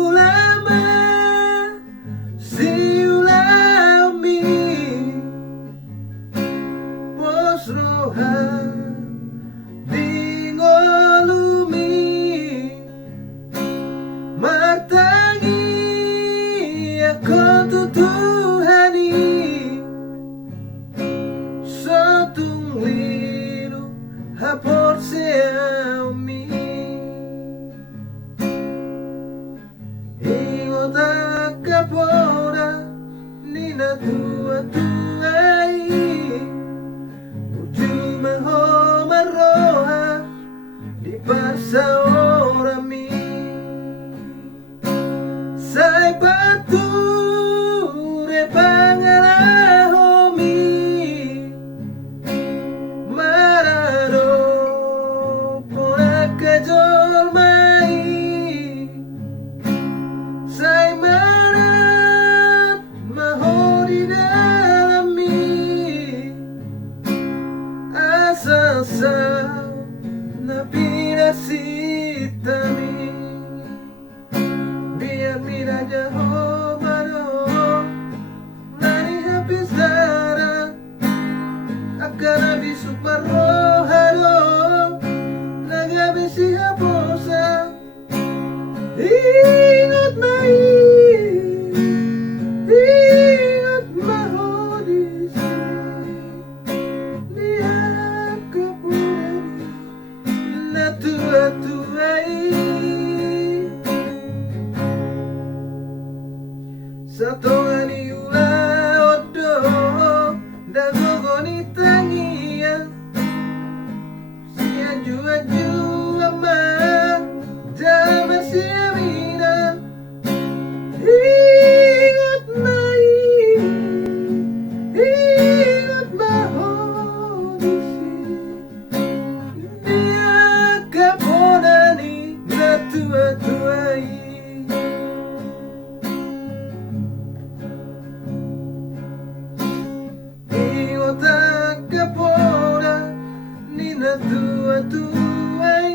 ulama siulami posroha dingolumi martangi aku tutuhani sotung liru hapor seami ingota kapora nina tua tuai ujuma homa roha di parsa orami sai pature pangalahomi mararo pora kajol mai sai marat mahori dalami asa napirasitami biar mira jahobaro nani habis darah akan habis suparoharo nagabisi haposa ingat mai ingat mahodisi lihat kapurani na tua-tuai satongani ula odo dagogoni tangia siaju-aju ama jama siamina ingat mai ingat mahodisi dia kapodani na tua-tuai kapora nina tua-tuai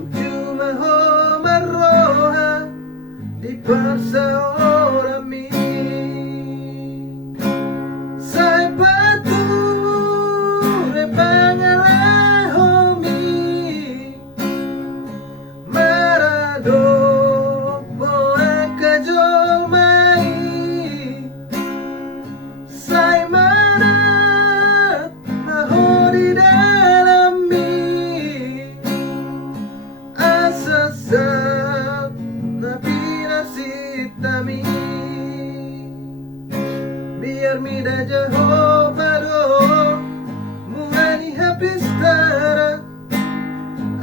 ujuma homa roha di parsa orami sai pature pangalahomi marado pora kajol mai sai marat mahori dalami asasat napirasitami biar mida jahobaro mulai habis darah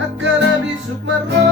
akan habis sukmaro